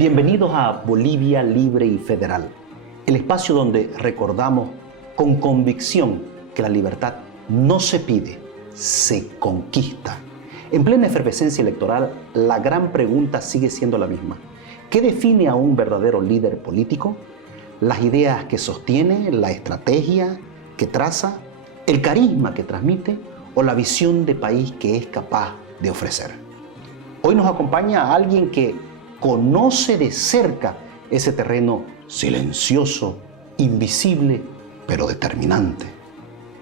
Bienvenidos a Bolivia Libre y Federal, el espacio donde recordamos con convicción que la libertad no se pide, se conquista. En plena efervescencia electoral, la gran pregunta sigue siendo la misma. ¿Qué define a un verdadero líder político? ¿Las ideas que sostiene, la estrategia que traza, el carisma que transmite o la visión de país que es capaz de ofrecer? Hoy nos acompaña alguien que conoce de cerca ese terreno silencioso, invisible, pero determinante.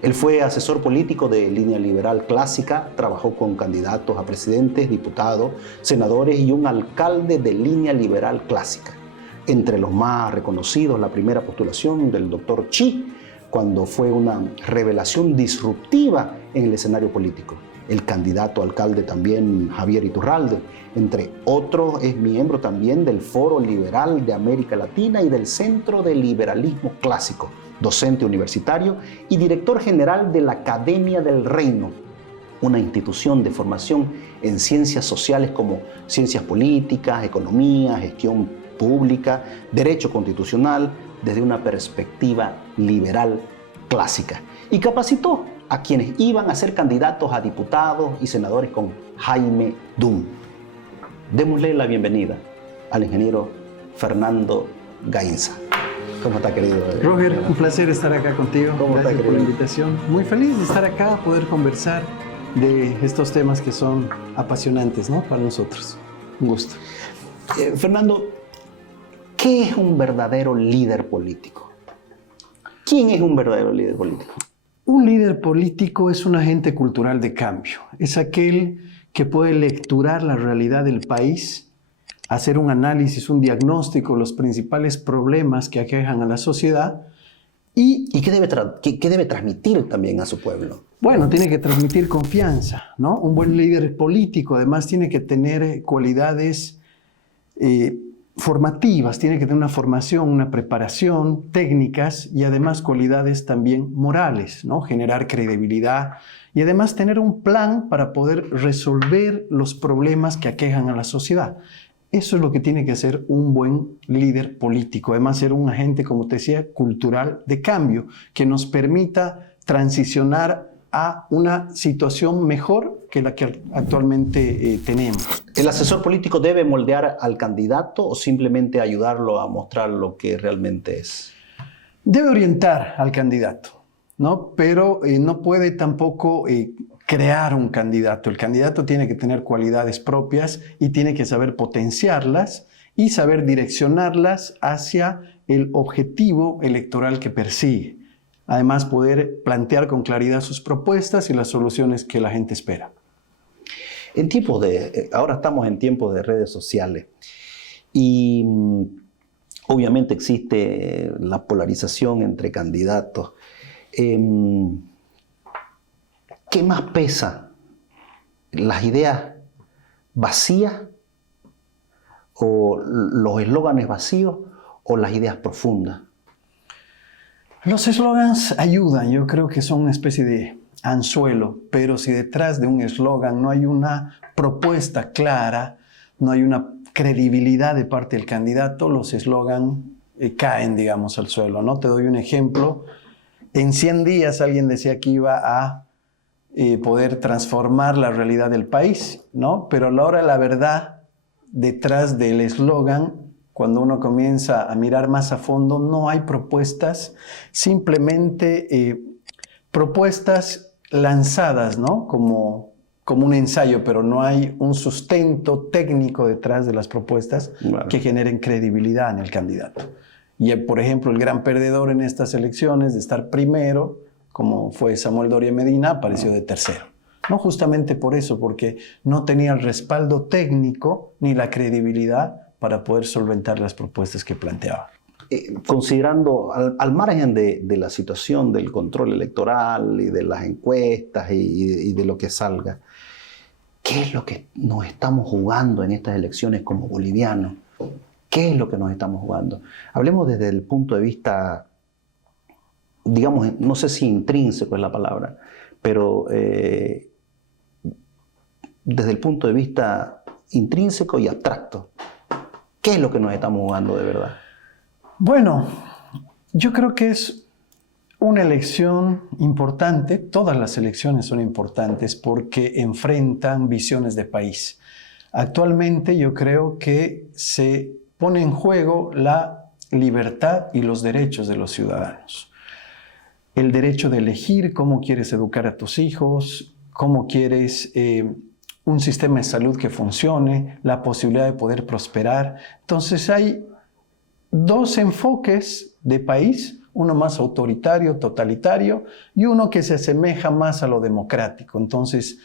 Él fue asesor político de Línea Liberal Clásica, trabajó con candidatos a presidentes, diputados, senadores y un alcalde de Línea Liberal Clásica. Entre los más reconocidos, la primera postulación del doctor Chi, cuando fue una revelación disruptiva en el escenario político. El candidato a alcalde también, Javier Iturralde, entre otros, es miembro también del Foro Liberal de América Latina y del Centro de Liberalismo Clásico, docente universitario y director general de la Academia del Reino, una institución de formación en ciencias sociales como ciencias políticas, economía, gestión pública, derecho constitucional, desde una perspectiva liberal clásica. Y capacitó a quienes iban a ser candidatos a diputados y senadores con Jaime Dum. Démosle la bienvenida al ingeniero Fernando Gainza. ¿Cómo está, querido? Roger, un placer estar acá contigo. Gracias por la invitación. Muy feliz de estar acá, poder conversar de estos temas que son apasionantes, ¿no?, para nosotros. Un gusto. Fernando, ¿qué es un verdadero líder político? ¿Quién es un verdadero líder político? Un líder político es un agente cultural de cambio. Es aquel que puede lecturar la realidad del país, hacer un análisis, un diagnóstico de los principales problemas que aquejan a la sociedad. ¿Y qué debe transmitir también a su pueblo? Bueno, tiene que transmitir confianza, ¿no? Un buen líder político además tiene que tener cualidades formativas, tiene que tener una formación, una preparación, técnicas y además cualidades también morales, ¿no? Generar credibilidad y además tener un plan para poder resolver los problemas que aquejan a la sociedad. Eso es lo que tiene que ser un buen líder político. Además, ser un agente, como te decía, cultural de cambio, que nos permita transicionar a una situación mejor que la que actualmente tenemos. ¿El asesor político debe moldear al candidato o simplemente ayudarlo a mostrar lo que realmente es? Debe orientar al candidato, ¿no? Pero no puede tampoco crear un candidato. El candidato tiene que tener cualidades propias y tiene que saber potenciarlas y saber direccionarlas hacia el objetivo electoral que persigue. Además, poder plantear con claridad sus propuestas y las soluciones que la gente espera. Ahora estamos en tiempos de redes sociales y obviamente existe la polarización entre candidatos. ¿Qué más pesa? ¿Las ideas vacías o los eslóganes vacíos o las ideas profundas? Los eslogans ayudan, yo creo que son una especie de anzuelo, pero si detrás de un eslogan no hay una propuesta clara, no hay una credibilidad de parte del candidato, los eslogans caen, digamos, al suelo, ¿no? Te doy un ejemplo. En 100 días alguien decía que iba a poder transformar la realidad del país, ¿no? Pero a la hora de la verdad, detrás del eslogan, cuando uno comienza a mirar más a fondo, no hay propuestas, simplemente propuestas lanzadas, ¿no? Como un ensayo, pero no hay un sustento técnico detrás de las propuestas que generen credibilidad en el candidato. Y, por ejemplo, el gran perdedor en estas elecciones de estar primero, como fue Samuel Doria Medina, apareció de tercero. No justamente por eso, porque no tenía el respaldo técnico ni la credibilidad para poder solventar las propuestas que planteaba. Considerando, al margen de la situación del control electoral y de las encuestas y de lo que salga, ¿qué es lo que nos estamos jugando en estas elecciones como bolivianos? ¿Qué es lo que nos estamos jugando? Hablemos desde el punto de vista, digamos, no sé si intrínseco es la palabra, pero desde el punto de vista intrínseco y abstracto. ¿Qué es lo que nos estamos jugando de verdad? Bueno, yo creo que es una elección importante. Todas las elecciones son importantes porque enfrentan visiones de país. Actualmente yo creo que se pone en juego la libertad y los derechos de los ciudadanos. El derecho de elegir cómo quieres educar a tus hijos, cómo quieres un sistema de salud que funcione, la posibilidad de poder prosperar. Entonces hay dos enfoques de país, uno más autoritario, totalitario, y uno que se asemeja más a lo democrático. Entonces,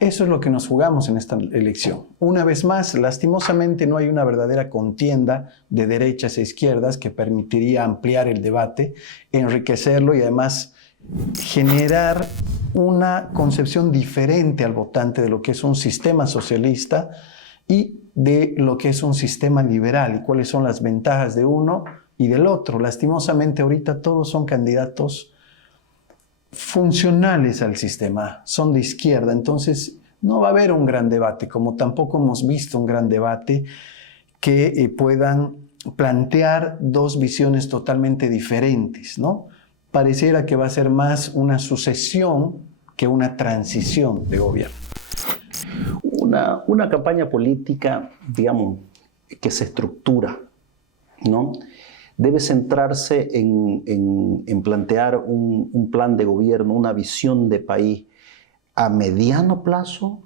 eso es lo que nos jugamos en esta elección. Una vez más, lastimosamente no hay una verdadera contienda de derechas e izquierdas que permitiría ampliar el debate, enriquecerlo y además generar una concepción diferente al votante de lo que es un sistema socialista y de lo que es un sistema liberal y cuáles son las ventajas de uno y del otro. Lastimosamente ahorita todos son candidatos funcionales al sistema, son de izquierda, entonces no va a haber un gran debate, como tampoco hemos visto un gran debate que puedan plantear dos visiones totalmente diferentes, ¿no? Pareciera que va a ser más una sucesión que una transición de gobierno. Una campaña política, digamos, que se estructura, ¿no? Debe centrarse en plantear un plan de gobierno, una visión de país a mediano plazo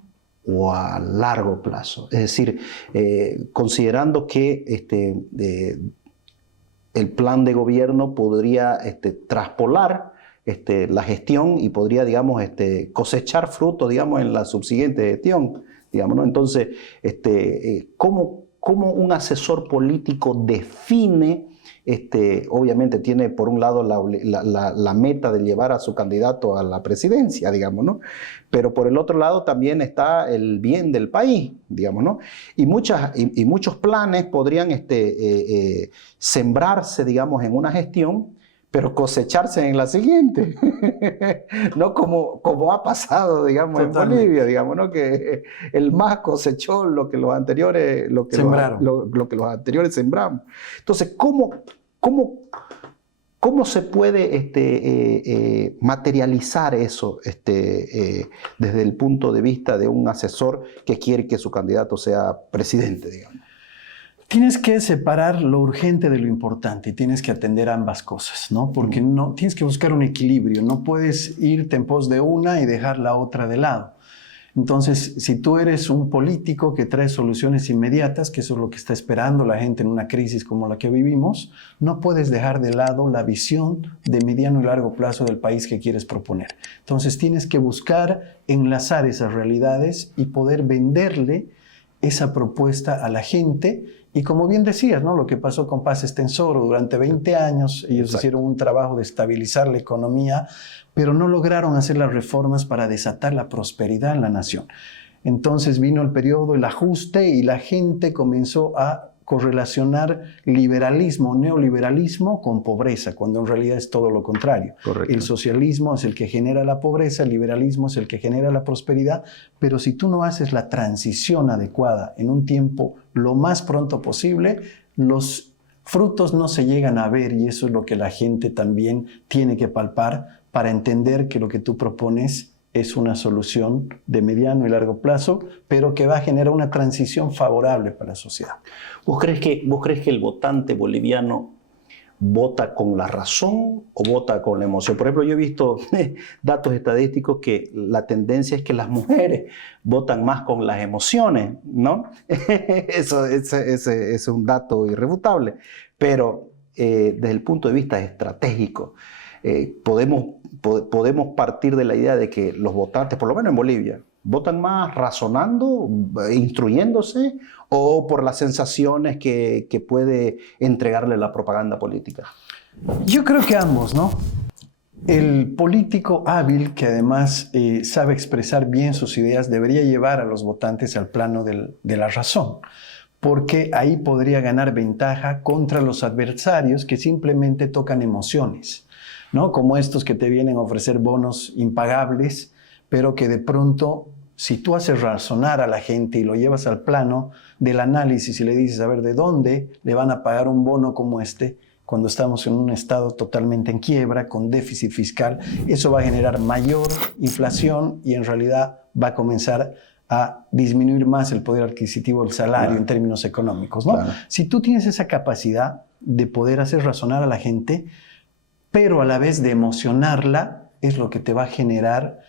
o a largo plazo. Es decir, considerando que el plan de gobierno podría traspolar la gestión y podría, digamos, cosechar frutos, digamos, en la subsiguiente gestión, digamos, ¿no? Entonces, ¿cómo un asesor político define? Obviamente tiene por un lado la meta de llevar a su candidato a la presidencia, digamos, ¿no? Pero por el otro lado también está el bien del país, digamos, ¿no? Y muchos planes podrían sembrarse, digamos, en una gestión, pero cosecharse en la siguiente, no como ha pasado, digamos, Totalmente. en Bolivia, digamos, ¿no? Que el MAS cosechó lo que los anteriores, Sembraron. lo que los anteriores sembramos. Entonces, ¿cómo se puede materializar eso desde el punto de vista de un asesor que quiere que su candidato sea presidente, digamos? Tienes que separar lo urgente de lo importante y tienes que atender ambas cosas, ¿no? Porque no, tienes que buscar un equilibrio, no puedes irte en pos de una y dejar la otra de lado. Entonces, si tú eres un político que trae soluciones inmediatas, que eso es lo que está esperando la gente en una crisis como la que vivimos, no puedes dejar de lado la visión de mediano y largo plazo del país que quieres proponer. Entonces, tienes que buscar enlazar esas realidades y poder venderle esa propuesta a la gente. Y como bien decías, ¿no? Lo que pasó con Paz Extensoro durante 20 años, ellos hicieron un trabajo de estabilizar la economía, pero no lograron hacer las reformas para desatar la prosperidad en la nación. Entonces vino el periodo, el ajuste, y la gente comenzó a correlacionar liberalismo, neoliberalismo con pobreza, cuando en realidad es todo lo contrario. Correcto. El socialismo es el que genera la pobreza, el liberalismo es el que genera la prosperidad, pero si tú no haces la transición adecuada en un tiempo lo más pronto posible, los frutos no se llegan a ver, y eso es lo que la gente también tiene que palpar para entender que lo que tú propones es una solución de mediano y largo plazo, pero que va a generar una transición favorable para la sociedad. ¿Vos crees que el votante boliviano vota con la razón o vota con la emoción? Por ejemplo, yo he visto datos estadísticos que la tendencia es que las mujeres votan más con las emociones, ¿no? Eso es un dato irrefutable. Pero desde el punto de vista estratégico, podemos partir de la idea de que los votantes, por lo menos en Bolivia, votan más razonando, instruyéndose, o por las sensaciones que puede entregarle la propaganda política. Yo creo que ambos, ¿no? El político hábil, que además sabe expresar bien sus ideas, debería llevar a los votantes al plano de la razón, porque ahí podría ganar ventaja contra los adversarios que simplemente tocan emociones, ¿no? Como estos que te vienen a ofrecer bonos impagables, pero que de pronto Si tú haces razonar a la gente y lo llevas al plano del análisis y le dices, a ver, ¿de dónde le van a pagar un bono como este cuando estamos en un estado totalmente en quiebra, con déficit fiscal? Eso va a generar mayor inflación y en realidad va a comenzar a disminuir más el poder adquisitivo del salario en términos económicos, ¿no? Si tú tienes esa capacidad de poder hacer razonar a la gente, pero a la vez de emocionarla, es lo que te va a generar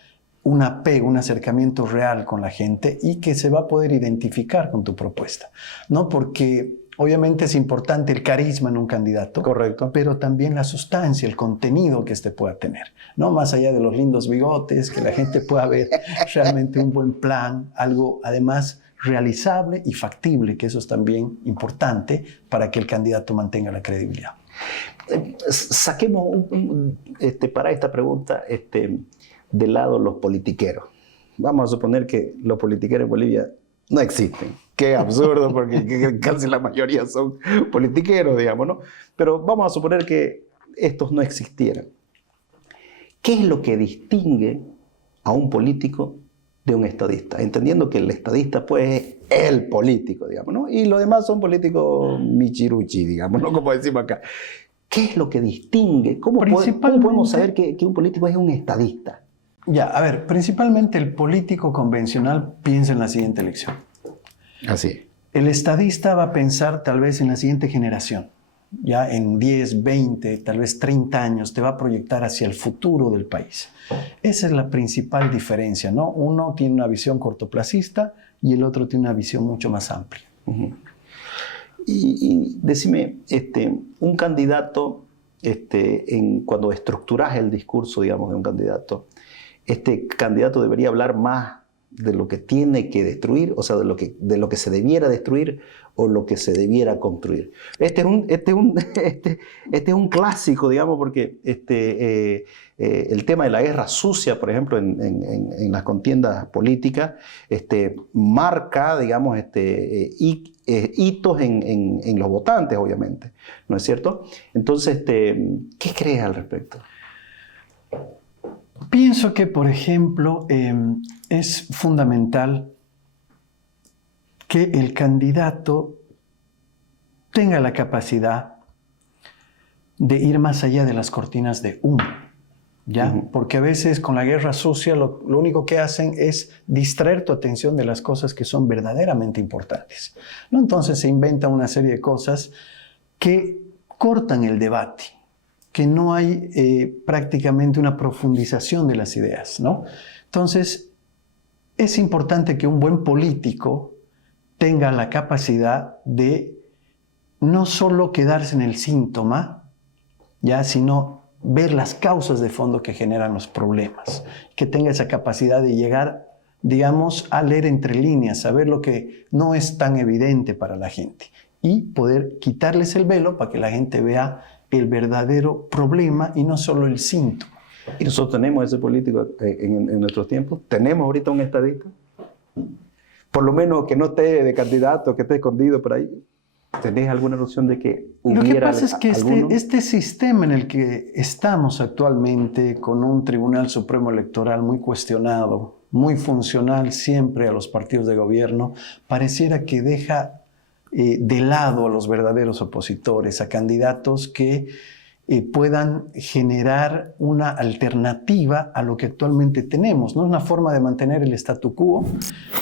un apego, un acercamiento real con la gente y que se va a poder identificar con tu propuesta, ¿no? Porque obviamente es importante el carisma en un candidato. Correcto. Pero también la sustancia, el contenido que éste pueda tener, ¿no? Más allá de los lindos bigotes, que la gente pueda ver realmente un buen plan, algo además realizable y factible, que eso es también importante para que el candidato mantenga la credibilidad. Saquemos para esta pregunta de lado los politiqueros. Vamos a suponer que los politiqueros en Bolivia no existen. Qué absurdo, porque casi la mayoría son politiqueros, digamos, ¿no? Pero vamos a suponer que estos no existieran. ¿Qué es lo que distingue a un político de un estadista? Entendiendo que el estadista, pues, es el político, digamos, ¿no? Y los demás son políticos michiruchi, digamos, ¿no? Como decimos acá. ¿Qué es lo que distingue? ¿Cómo podemos saber que un político es un estadista? Ya, a ver, principalmente el político convencional piensa en la siguiente elección. Así. El estadista va a pensar tal vez en la siguiente generación. Ya en 10, 20, tal vez 30 años te va a proyectar hacia el futuro del país. Esa es la principal diferencia, ¿no? Uno tiene una visión cortoplacista y el otro tiene una visión mucho más amplia. Uh-huh. Y decime, un candidato, cuando estructuras el discurso, digamos, de un candidato, este candidato debería hablar más de lo que tiene que destruir, o sea, de lo que se debiera destruir o lo que se debiera construir. Este es un clásico, digamos, porque el tema de la guerra sucia, por ejemplo, en las contiendas políticas, marca, digamos, hitos en los votantes, obviamente, ¿no es cierto? Entonces, ¿qué crees al respecto? Pienso que, por ejemplo, es fundamental que el candidato tenga la capacidad de ir más allá de las cortinas de humo, ¿ya? Uh-huh. Porque a veces con la guerra sucia lo único que hacen es distraer tu atención de las cosas que son verdaderamente importantes, ¿no? Entonces se inventa una serie de cosas que cortan el debate, que no hay prácticamente una profundización de las ideas, ¿no? Entonces, es importante que un buen político tenga la capacidad de no solo quedarse en el síntoma, ¿ya? Sino ver las causas de fondo que generan los problemas, que tenga esa capacidad de llegar, digamos, a leer entre líneas, saber lo que no es tan evidente para la gente y poder quitarles el velo para que la gente vea el verdadero problema y no solo el síntoma. ¿Y nosotros tenemos ese político en nuestros tiempos? ¿Tenemos ahorita un estadista? Por lo menos que no esté de candidato, que esté escondido por ahí. ¿Tenés alguna noción de que hubiera? Lo que pasa es que este sistema en el que estamos actualmente, con un Tribunal Supremo Electoral muy cuestionado, muy funcional siempre a los partidos de gobierno, pareciera que deja de lado a los verdaderos opositores, a candidatos que puedan generar una alternativa a lo que actualmente tenemos, ¿no? Una forma de mantener el statu quo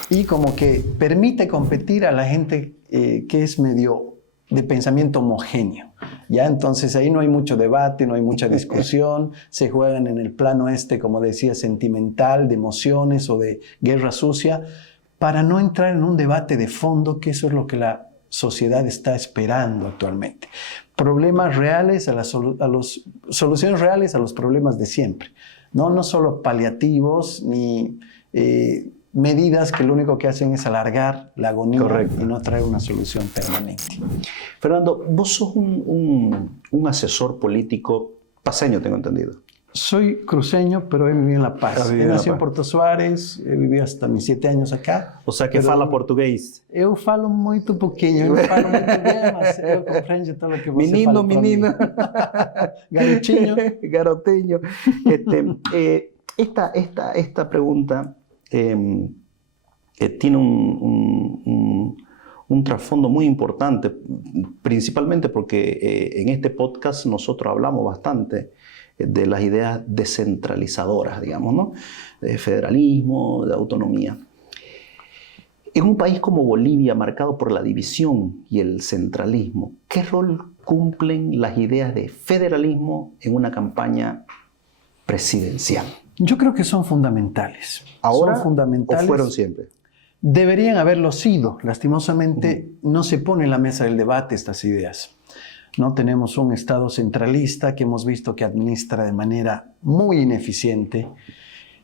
y como que permite competir a la gente que es medio de pensamiento homogéneo, ¿ya? Entonces ahí no hay mucho debate, no hay mucha discusión, se juegan en el plano como decía, sentimental, de emociones o de guerra sucia, para no entrar en un debate de fondo, que eso es lo que la sociedad está esperando actualmente. Problemas reales soluciones reales a los problemas de siempre, ¿no? No solo paliativos ni medidas que lo único que hacen es alargar la agonía. Correcto. Y no traer una solución permanente. Fernando, vos sos un asesor político paceño, tengo entendido. Soy cruceño, pero he vivido en La Paz. He nacido en Puerto Suárez, he vivido hasta mis 7 años acá. O sea que fala português. Eu falo muito pouquinho, eu falo muito bem, mas eu compreendo todo o que você fala. Menino. Garotinho. Garoteño. Esta pregunta tiene un trasfondo muy importante, principalmente porque en este podcast nosotros hablamos bastante de las ideas descentralizadoras, digamos, ¿no? De federalismo, de autonomía. En un país como Bolivia, marcado por la división y el centralismo, ¿qué rol cumplen las ideas de federalismo en una campaña presidencial? Yo creo que son fundamentales. ¿Ahora son fundamentales, o fueron siempre? Deberían haberlo sido. Lastimosamente, no se pone en la mesa del debate estas ideas. ¿No? Tenemos un Estado centralista que hemos visto que administra de manera muy ineficiente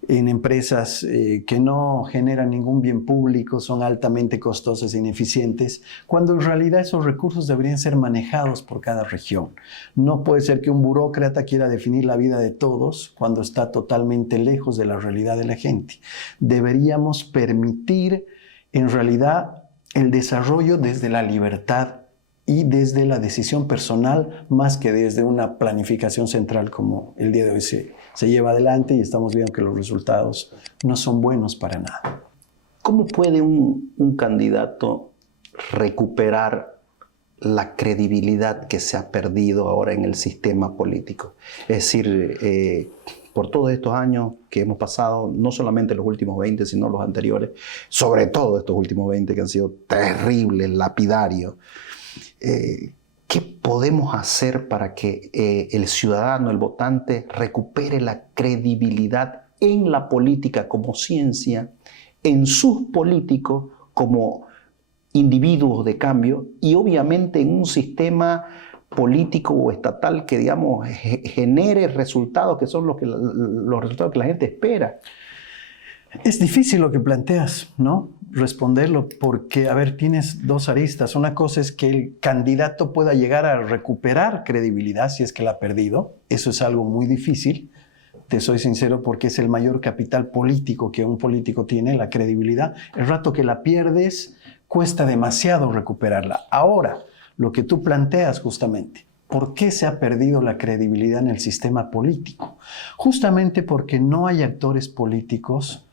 en empresas que no generan ningún bien público, son altamente costosas e ineficientes, cuando en realidad esos recursos deberían ser manejados por cada región. No puede ser que un burócrata quiera definir la vida de todos cuando está totalmente lejos de la realidad de la gente. Deberíamos permitir en realidad el desarrollo desde la libertad y desde la decisión personal, más que desde una planificación central como el día de hoy se lleva adelante, y estamos viendo que los resultados no son buenos para nada. ¿Cómo puede un candidato recuperar la credibilidad que se ha perdido ahora en el sistema político? Es decir, por todos estos años que hemos pasado, no solamente los últimos 20, sino los anteriores, sobre todo estos últimos 20 que han sido terribles, lapidarios, ¿qué podemos hacer para que el ciudadano, el votante, recupere la credibilidad en la política como ciencia, en sus políticos como individuos de cambio y obviamente en un sistema político o estatal que, digamos, genere resultados que son los resultados que la gente espera? Es difícil lo que planteas, ¿no? Responderlo, porque, a ver, tienes dos aristas. Una cosa es que el candidato pueda llegar a recuperar credibilidad si es que la ha perdido. Eso es algo muy difícil, te soy sincero, porque es el mayor capital político que un político tiene, la credibilidad. El rato que la pierdes, cuesta demasiado recuperarla. Ahora, lo que tú planteas justamente, ¿por qué se ha perdido la credibilidad en el sistema político? Justamente porque no hay actores políticos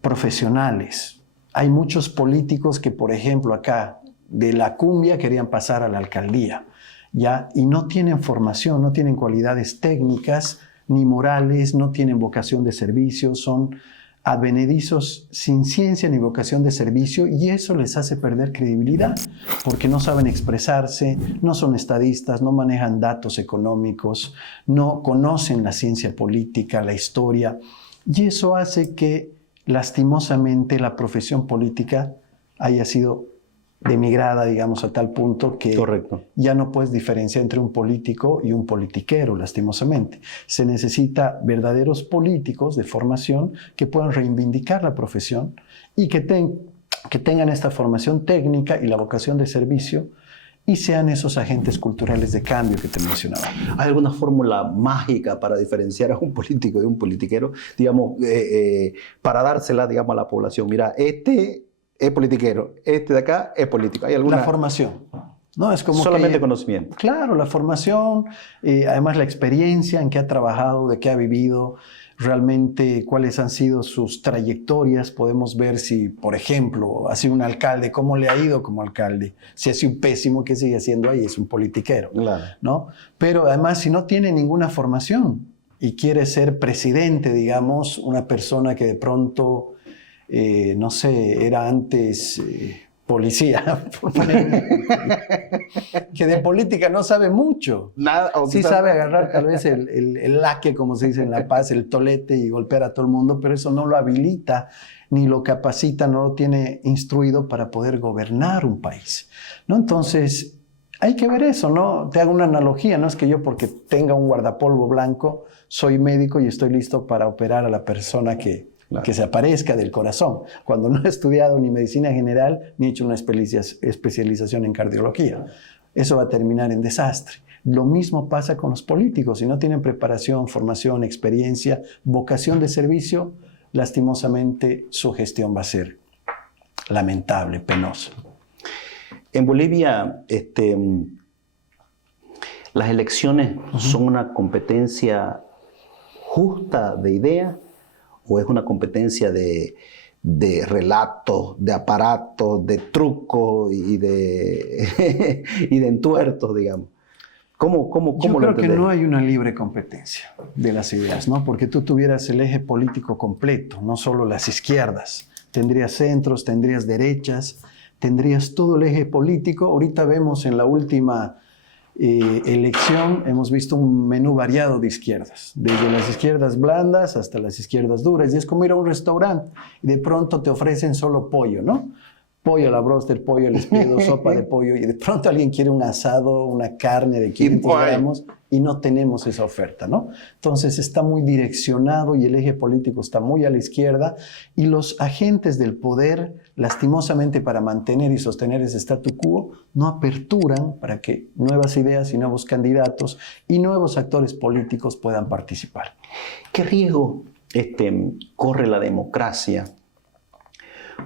profesionales. Hay muchos políticos que, por ejemplo, acá de la cumbia querían pasar a la alcaldía, ¿ya? Y no tienen formación, no tienen cualidades técnicas ni morales, no tienen vocación de servicio, son advenedizos sin ciencia ni vocación de servicio, y eso les hace perder credibilidad porque no saben expresarse, no son estadistas, no manejan datos económicos, no conocen la ciencia política, la historia, y eso hace que lastimosamente la profesión política haya sido denigrada, digamos, a tal punto que Correcto. Ya no puedes diferenciar entre un político y un politiquero, lastimosamente. Se necesita verdaderos políticos de formación que puedan reivindicar la profesión y que tengan esta formación técnica y la vocación de servicio y sean esos agentes culturales de cambio que te mencionaba. ¿Hay alguna fórmula mágica para diferenciar a un político de un politiquero? Digamos, para dársela, digamos, a la población. Mira, este es politiquero, este de acá es político. ¿Hay alguna? La formación. No, es como solamente conocimiento. Claro, la formación, además la experiencia en que ha trabajado, de qué ha vivido, realmente cuáles han sido sus trayectorias. Podemos ver si, por ejemplo, ha sido un alcalde, cómo le ha ido como alcalde. Si ha sido un pésimo, ¿qué sigue haciendo ahí? Es un politiquero, Claro. ¿no? Pero además, si no tiene ninguna formación y quiere ser presidente, digamos, una persona que de pronto, no sé, era antes policía, que de política no sabe mucho. Nada, sí sabe agarrar tal vez el laque, como se dice en La Paz, el tolete, y golpear a todo el mundo, pero eso no lo habilita, ni lo capacita, no lo tiene instruido para poder gobernar un país, ¿no? Entonces, hay que ver eso, ¿no? Te hago una analogía, no es que yo porque tenga un guardapolvo blanco, soy médico y estoy listo para operar a la persona que se aparezca del corazón, cuando no he estudiado ni medicina general ni he hecho una especialización en cardiología. Eso va a terminar en desastre. Lo mismo pasa con los políticos. Si no tienen preparación, formación, experiencia, vocación de servicio, lastimosamente su gestión va a ser lamentable, penosa. En Bolivia, las elecciones son una competencia justa de ideas, o es una competencia de de relatos, de aparatos, de trucos y de, y de entuertos, digamos. ¿Cómo Yo lo creo que entendés? no hay una libre competencia de las ideas, ¿no? Porque tú tuvieras el eje político completo, no solo las izquierdas. Tendrías centros, tendrías derechas, tendrías todo el eje político. Ahorita vemos en la última elección, hemos visto un menú variado de izquierdas, desde las izquierdas blandas hasta las izquierdas duras. Y es como ir a un restaurante y de pronto te ofrecen solo pollo, ¿no? Pollo a la bróster, pollo al espiedo, sopa de pollo, y de pronto alguien quiere un asado, una carne de 500 gramos, y no tenemos esa oferta, ¿no? Entonces está muy direccionado y el eje político está muy a la izquierda, y los agentes del poder, lastimosamente para mantener y sostener ese statu quo, no aperturan para que nuevas ideas y nuevos candidatos y nuevos actores políticos puedan participar. ¿Qué riesgo corre la democracia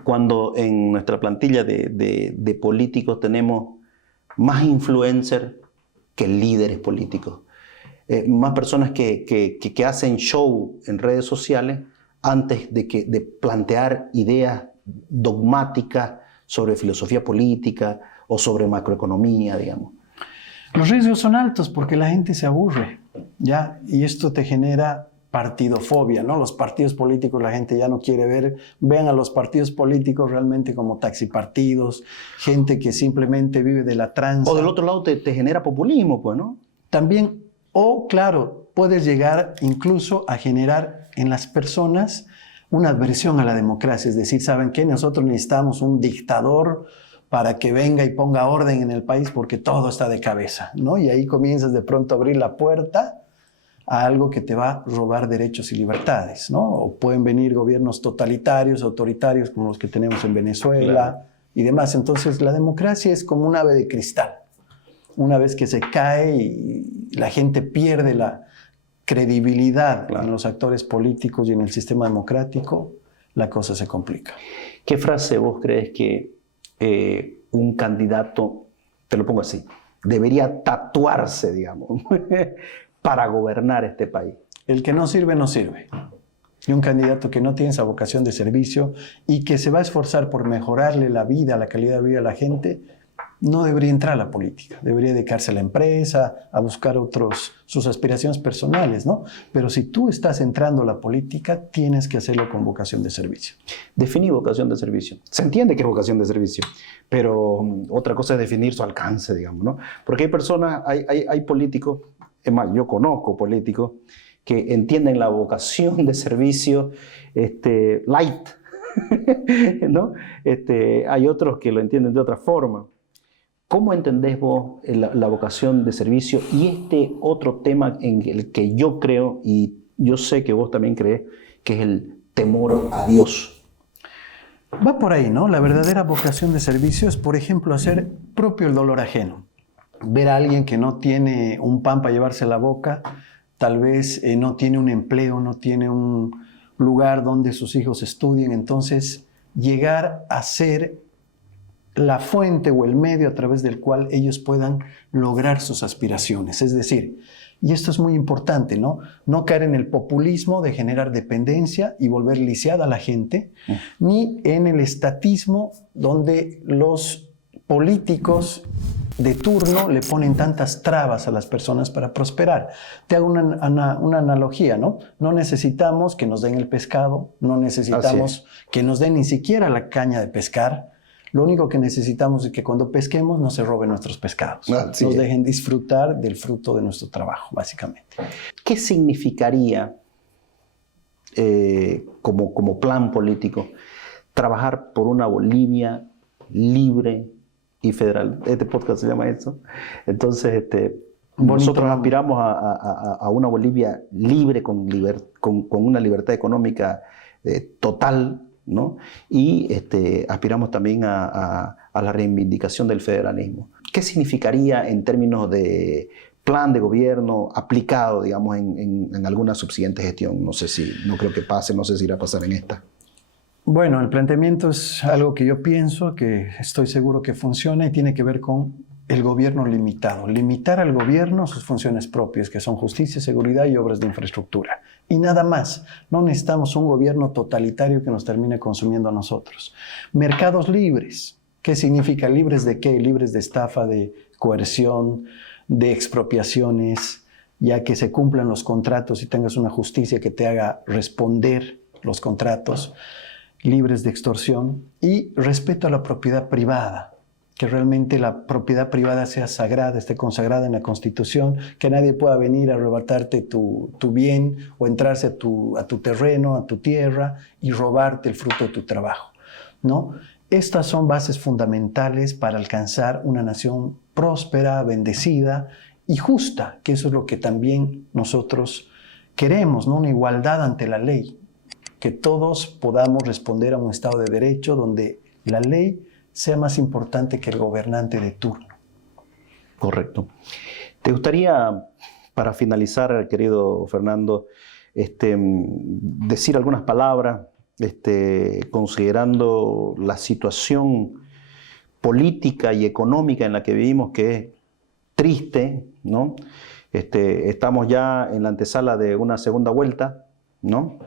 cuando en nuestra plantilla de políticos tenemos más influencers que líderes políticos? Más personas que hacen show en redes sociales antes de plantear ideas dogmáticas sobre filosofía política o sobre macroeconomía, digamos. Los riesgos son altos porque la gente se aburre, ¿ya? Y esto te genera partidofobia, ¿no? Los partidos políticos, la gente ya no quiere ver. Vean a los partidos políticos realmente como taxipartidos, gente que simplemente vive de la tranza. O del otro lado te genera populismo, pues, ¿no? También, o claro, puedes llegar incluso a generar en las personas una adversión a la democracia. Es decir, ¿saben qué? Nosotros necesitamos un dictador para que venga y ponga orden en el país porque todo está de cabeza, ¿no? Y ahí comienzas de pronto a abrir la puerta a algo que te va a robar derechos y libertades, ¿no? O pueden venir gobiernos totalitarios, autoritarios, como los que tenemos en Venezuela, claro, y demás. Entonces, la democracia es como un ave de cristal. Una vez que se cae y la gente pierde la credibilidad, claro, en los actores políticos y en el sistema democrático, la cosa se complica. ¿Qué frase vos crees que un candidato, te lo pongo así, debería tatuarse, digamos, para gobernar este país? El que no sirve, no sirve. Y un candidato que no tiene esa vocación de servicio y que se va a esforzar por mejorarle la vida, la calidad de vida a la gente, no debería entrar a la política. Debería dedicarse a la empresa, a buscar sus aspiraciones personales, ¿no? Pero si tú estás entrando a la política, tienes que hacerlo con vocación de servicio. Definí vocación de servicio. Se entiende que es vocación de servicio, pero otra cosa es definir su alcance, digamos, ¿no? Porque hay personas, hay políticos, es más, yo conozco políticos que entienden la vocación de servicio light, ¿no? Hay otros que lo entienden de otra forma. ¿Cómo entendés vos la vocación de servicio y este otro tema en el que yo creo, y yo sé que vos también crees, que es el temor a Dios? Va por ahí, ¿no? La verdadera vocación de servicio es, por ejemplo, hacer propio el dolor ajeno. Ver a alguien que no tiene un pan para llevarse a la boca, tal vez no tiene un empleo, no tiene un lugar donde sus hijos estudien, entonces llegar a ser la fuente o el medio a través del cual ellos puedan lograr sus aspiraciones. Es decir, y esto es muy importante, ¿no? No caer en el populismo de generar dependencia y volver lisiada a la gente, ni en el estatismo donde los políticos de turno le ponen tantas trabas a las personas para prosperar. Te hago una analogía, ¿no? No necesitamos que nos den el pescado, no necesitamos que nos den ni siquiera la caña de pescar. Lo único que necesitamos es que cuando pesquemos no se roben nuestros pescados. Nos dejen disfrutar del fruto de nuestro trabajo, básicamente. ¿Qué significaría como plan político trabajar por una Bolivia libre y federal? Este podcast se llama eso. Entonces, nosotros aspiramos a una Bolivia libre, con una libertad económica total, ¿no? Y aspiramos también a la reivindicación del federalismo. ¿Qué significaría en términos de plan de gobierno aplicado, digamos, en alguna subsiguiente gestión? No creo que pase, no sé si irá a pasar en esta. Bueno, el planteamiento es algo que yo pienso, que estoy seguro que funciona y tiene que ver con el gobierno limitado. Limitar al gobierno sus funciones propias, que son justicia, seguridad y obras de infraestructura. Y nada más. No necesitamos un gobierno totalitario que nos termine consumiendo a nosotros. Mercados libres. ¿Qué significa libres de qué? Libres de estafa, de coerción, de expropiaciones, ya que se cumplan los contratos y tengas una justicia que te haga responder los contratos, libres de extorsión, y respeto a la propiedad privada, que realmente la propiedad privada sea sagrada, esté consagrada en la Constitución, que nadie pueda venir a arrebatarte tu bien o entrarse a tu terreno, a tu tierra y robarte el fruto de tu trabajo, ¿no? Estas son bases fundamentales para alcanzar una nación próspera, bendecida y justa, que eso es lo que también nosotros queremos, ¿no? Una igualdad ante la ley, que todos podamos responder a un Estado de Derecho donde la ley sea más importante que el gobernante de turno. Correcto. ¿Te gustaría, para finalizar, querido Fernando, decir algunas palabras, considerando la situación política y económica en la que vivimos, que es triste, ¿no? Estamos ya en la antesala de una segunda vuelta, ¿no?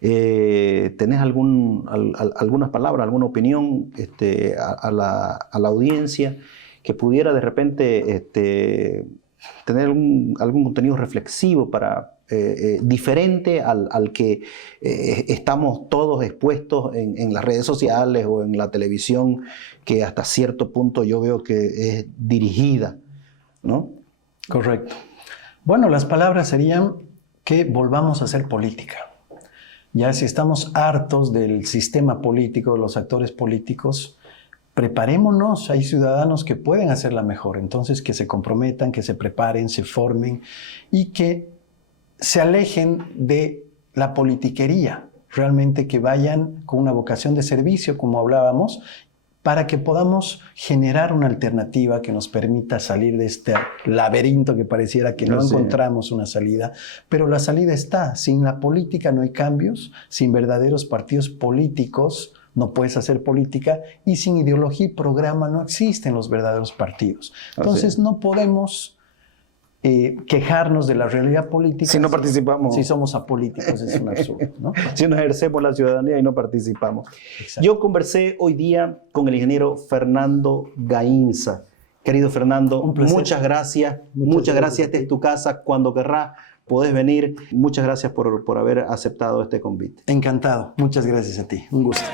¿Tenés algunas palabras, alguna opinión a la audiencia que pudiera de repente tener algún contenido reflexivo para diferente al que estamos todos expuestos en las redes sociales o en la televisión, que hasta cierto punto yo veo que es dirigida, ¿no? Correcto. Bueno, las palabras serían que volvamos a hacer política. Ya si estamos hartos del sistema político, de los actores políticos, preparémonos. Hay ciudadanos que pueden hacerla mejor. Entonces, que se comprometan, que se preparen, se formen y que se alejen de la politiquería. Realmente que vayan con una vocación de servicio, como hablábamos, para que podamos generar una alternativa que nos permita salir de este laberinto que pareciera que no encontramos una salida. Pero la salida está. Sin la política no hay cambios, sin verdaderos partidos políticos no puedes hacer política, y sin ideología y programa no existen los verdaderos partidos. Entonces no podemos quejarnos de la realidad política si no participamos. Si somos apolíticos, es un absurdo, ¿no? Si no ejercemos la ciudadanía y no participamos. Exacto. Yo conversé hoy día con el ingeniero Fernando Gaínza. Querido Fernando, muchas gracias. Muchas gracias. Esta es tu casa. Cuando querrás, podés venir. Muchas gracias por haber aceptado este convite. Encantado. Muchas gracias a ti. Un gusto.